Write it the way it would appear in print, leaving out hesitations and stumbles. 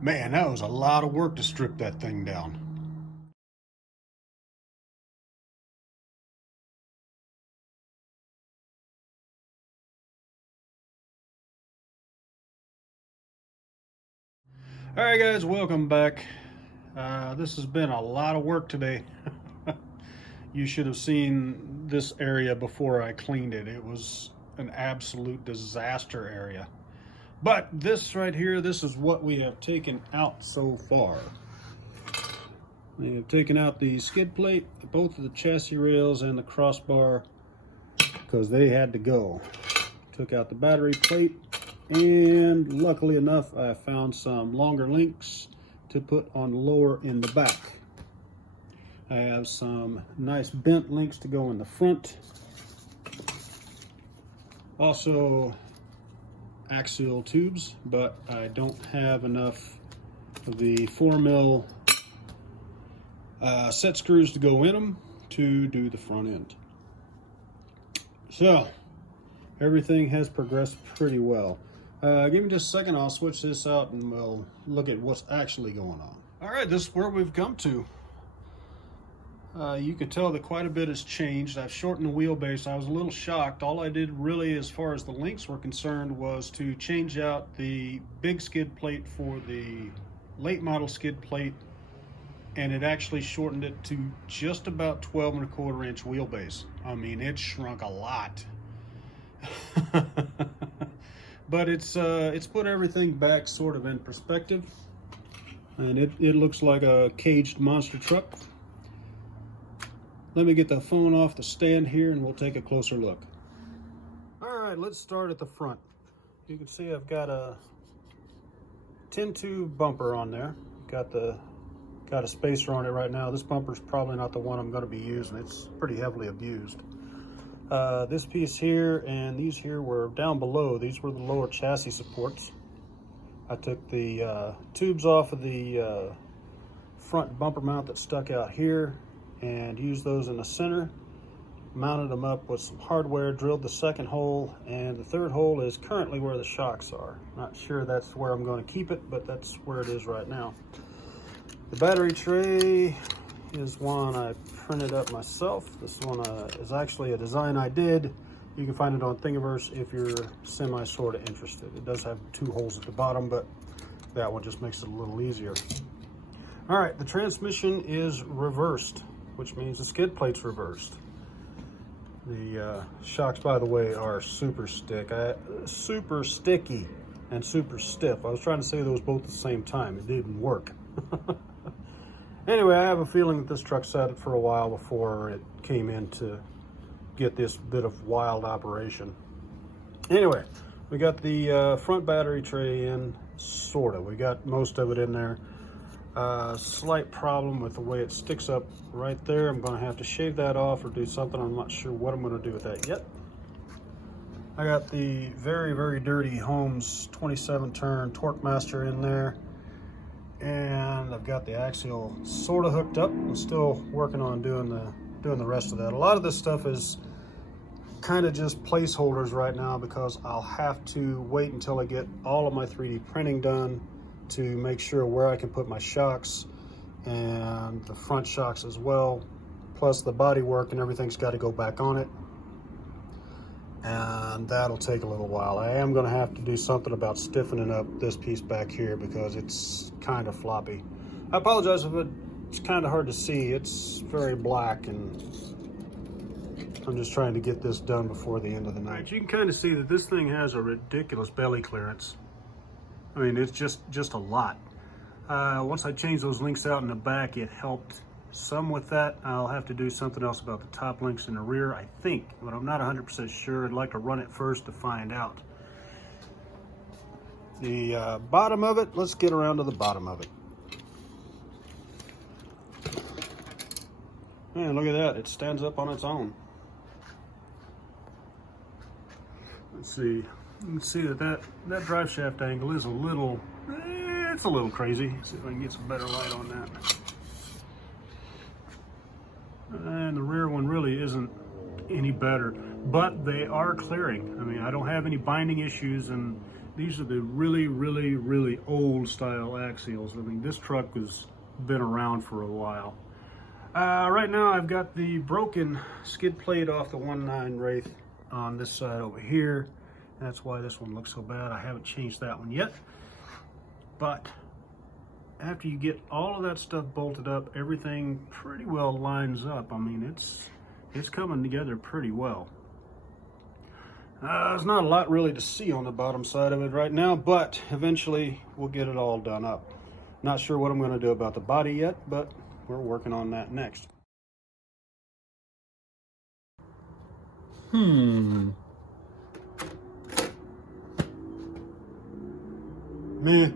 Man, that was a lot of work to strip that thing down. All right, guys, welcome back. This has been a lot of work today. You should have seen this area before I cleaned it. It was an absolute disaster area. But this right here, this is what we have taken out so far. We have taken out the skid plate, both of the chassis rails, and the crossbar because they had to go. Took out the battery plate, and luckily enough, I found some longer links to put on lower in the back. I have some nice bent links to go in the front. Also axial tubes, but I don't have enough of the 4mm set screws to go in them to do the front end. So everything has progressed pretty well. Give me just a second, I'll switch this out and we'll look at what's actually going on. All right, this is where we've come to. You can tell that quite a bit has changed. I've shortened the wheelbase. I was a little shocked. All I did really, as far as the links were concerned, was to change out the big skid plate for the late model skid plate, and it actually shortened it to just about 12¼ inch wheelbase. I mean, it shrunk a lot. But it's put everything back sort of in perspective, and it looks like a caged monster truck. Let me get the phone off the stand here and we'll take a closer look. All right, let's start at the front. You can see I've got a 10-tube bumper on there. Got a spacer on it right now. This bumper's probably not the one I'm going to be using. It's pretty heavily abused. This piece here and these here were down below. These were the lower chassis supports. I took the tubes off of the front bumper mount that stuck out here and used those in the center, mounted them up with some hardware, drilled the second hole, and the third hole is currently where the shocks are. Not sure that's where I'm going to keep it, but that's where it is right now. The battery tray is one I printed up myself. This one is actually a design I did. You can find it on Thingiverse if you're sort of interested. It does have 2 holes at the bottom, but that one just makes it a little easier. All right, the transmission is reversed, which means the skid plate's reversed. The shocks, by the way, are super sticky and super stiff. I was trying to say those both at the same time. It didn't work. Anyway, I have a feeling that this truck sat it for a while before it came in to get this bit of wild operation. Anyway, we got the front battery tray in, sorta. We got most of it in there. Slight problem with the way it sticks up right there. I'm going to have to shave that off or do something. I'm not sure what I'm going to do with that yet. I got the very, very dirty Holmes 27 turn Torque Master in there, and I've got the axial sort of hooked up. I'm still working on doing the rest of that. A lot of this stuff is kind of just placeholders right now because I'll have to wait until I get all of my 3D printing done to make sure where I can put my shocks and the front shocks as well, plus the body work and everything's got to go back on it, and that'll take a little while. I am going to have to do something about stiffening up this piece back here because it's kind of floppy. I apologize if it's kind of hard to see. It's very black, and I'm just trying to get this done before the end of the night. You can kind of see that this thing has a ridiculous belly clearance. I mean, it's just a lot. Once I changed those links out in the back, it helped some with that. I'll have to do something else about the top links in the rear, I think, but I'm not 100% sure. I'd like to run it first to find out. The bottom of it, let's get around to the bottom of it. Man, look at that. It stands up on its own. Let's see. You can see that drive shaft angle is a little, it's a little crazy. Let's see if I can get some better light on that. And the rear one really isn't any better, but they are clearing. I mean, I don't have any binding issues, and These are the really old style axials. I mean, this truck has been around for a while. Right now I've got the broken skid plate off the 1.9 Wraith on this side over here. That's why this one looks so bad. I haven't changed that one yet. But after you get all of that stuff bolted up, everything pretty well lines up. I mean, it's coming together pretty well. There's not a lot really to see on the bottom side of it right now, but eventually we'll get it all done up. Not sure what I'm going to do about the body yet, but we're working on that next. Meh.